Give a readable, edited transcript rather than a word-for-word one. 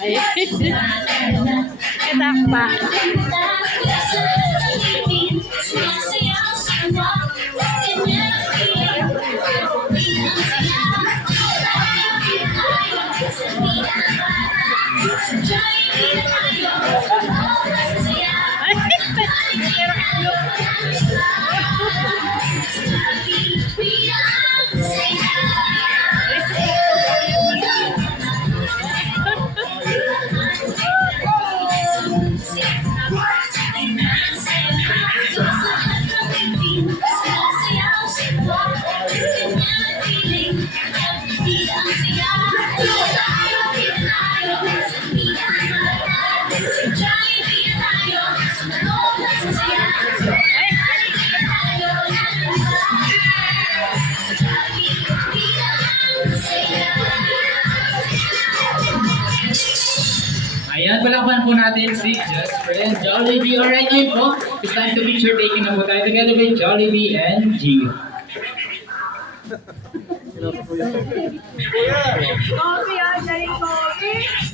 Ay, kitakba. Ayan, palakpan po natin si Just Friend Jollibee. Alright, ngayon po, it's time to picture taking na po tayo together with Jollibee and Gio. Coffee, ah, dali coffee.